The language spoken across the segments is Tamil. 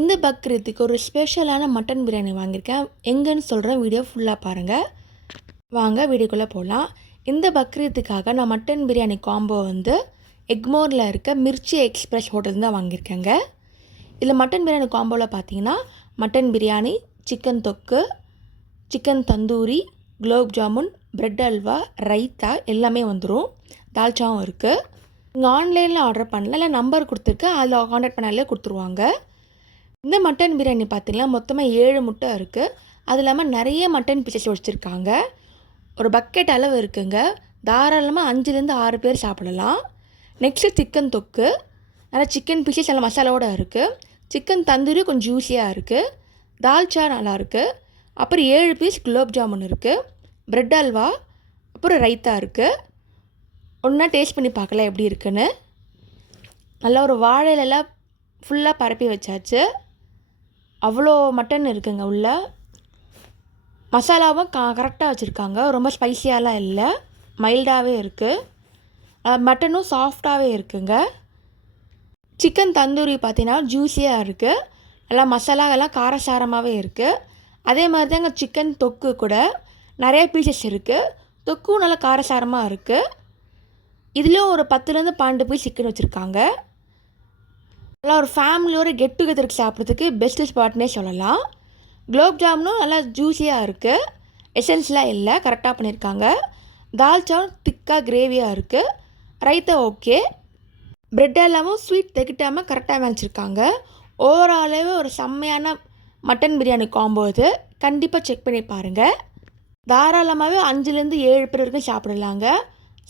இந்த பக்ரீத்துக்கு ஒரு ஸ்பெஷலான மட்டன் பிரியாணி வாங்கியிருக்கேன். எங்கேன்னு சொல்கிறேன், வீடியோ ஃபுல்லாக பாருங்கள். வாங்க வீடியோக்குள்ளே போகலாம். இந்த பக்ரீத்துக்காக நான் மட்டன் பிரியாணி காம்போ எக்மோரில் இருக்க மிர்ச்சி எக்ஸ்பிரஸ் ஹோட்டல் தான் வாங்கியிருக்கேங்க. இதில் மட்டன் பிரியாணி காம்போவில் பார்த்தீங்கன்னா மட்டன் பிரியாணி, சிக்கன் தொக்கு, சிக்கன் தந்தூரி, குலோப் ஜாமுன், பிரெட் அல்வா, ரைத்தா எல்லாமே வந்துடும். தால்ச்சாவும் இருக்குது. நீங்கள் ஆன்லைனில் ஆர்டர் பண்ணல, இல்லை நம்பர் கொடுத்துருக்கேன், அதில் கான்டாக்ட் பண்ணாலே கொடுத்துருவாங்க. இந்த மட்டன் பிரியாணி பார்த்திங்கன்னா மொத்தமாக 7 முட்டை இருக்குது. அது இல்லாமல் நிறைய மட்டன் பீசஸ் வச்சுருக்காங்க. ஒரு பக்கெட் அளவு இருக்குங்க. தாராளமாக 5லேருந்து 6 பேர் சாப்பிடலாம். நெக்ஸ்ட்டு சிக்கன் தொக்கு, நல்லா சிக்கன் பீசஸ் நல்லா மசாலாவோடு இருக்குது. சிக்கன் தந்தூரி கொஞ்சம் ஜூஸியாக இருக்குது. தால்ச்சா நல்லாயிருக்கு. அப்புறம் 7 பீஸ் குலோப் ஜாமுன் இருக்குது. பிரெட் அல்வா, அப்புறம் ரைத்தா இருக்குது. ஒன்றா டேஸ்ட் பண்ணி பார்க்கலாம் எப்படி இருக்குன்னு. நல்லா ஒரு வாழையிலெல்லாம் ஃபுல்லாக பரப்பி வச்சாச்சு. அவ்வளோ மட்டன் இருக்குங்க உள்ள. மசாலாவும் கரெக்டாக வச்சுருக்காங்க. ரொம்ப ஸ்பைஸியாலாம் இல்லை, மைல்டாகவே இருக்குது. மட்டனும் சாஃப்டாகவே இருக்குங்க. சிக்கன் தந்தூரி பார்த்தீங்கன்னா ஜூஸியாக இருக்குது. நல்லா மசாலா எல்லாம் காரசாரமாகவே இருக்குது. அதே மாதிரி தாங்க சிக்கன் தொக்கு கூட நிறைய பீசஸ் இருக்குது. தொக்கும் நல்லா காரசாரமாக இருக்குது. இதுலேயும் ஒரு 10லேருந்து 12 பீஸ் சிக்கன் வச்சுருக்காங்க. நல்லா ஒரு ஃபேமிலியோட கெட் டுகெதருக்கு சாப்பிட்றதுக்கு பெஸ்ட்டு ஸ்பாட்னே சொல்லலாம். குலோப் ஜாமுனும் நல்லா ஜூஸியாக இருக்குது. எசன்ஸ்லாம் இல்லை, கரெக்டாக பண்ணியிருக்காங்க. தால்ச்சாவும் திக்காக கிரேவியாக இருக்குது. ரைத்தா ஓகே. பிரெட் எல்லாமும் ஸ்வீட் தெகிட்டாமல் கரெக்டாக வச்சுருக்காங்க. ஓவராலாகவே ஒரு செம்மையான மட்டன் பிரியாணி காம்போ இது. கண்டிப்பாக செக் பண்ணி பாருங்கள். தாராளமாகவே 5லேருந்து 7 பேர் வரைக்கும் சாப்பிடலாங்க.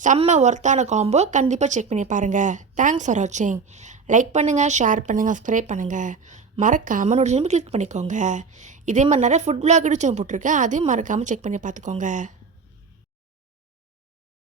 செம்ம ஒர்த்தான காம்போ. கண்டிப்பாக செக் பண்ணி பாருங்கள். தேங்க்ஸ் ஃபார் வாட்சிங். லைக் பண்ணுங்கள், ஷேர் பண்ணுங்கள், சப்ஸ்கிரைப் பண்ணுங்கள். மறக்காமல் நோட்டிஃபிகேஷன் கிளிக் பண்ணிக்கோங்க. இதே மாதிரி நிறைய ஃபுட் விளாக் வீடியோ போட்டிருக்கேன், அதையும் மறக்காமல் செக் பண்ணி பார்த்துக்கோங்க.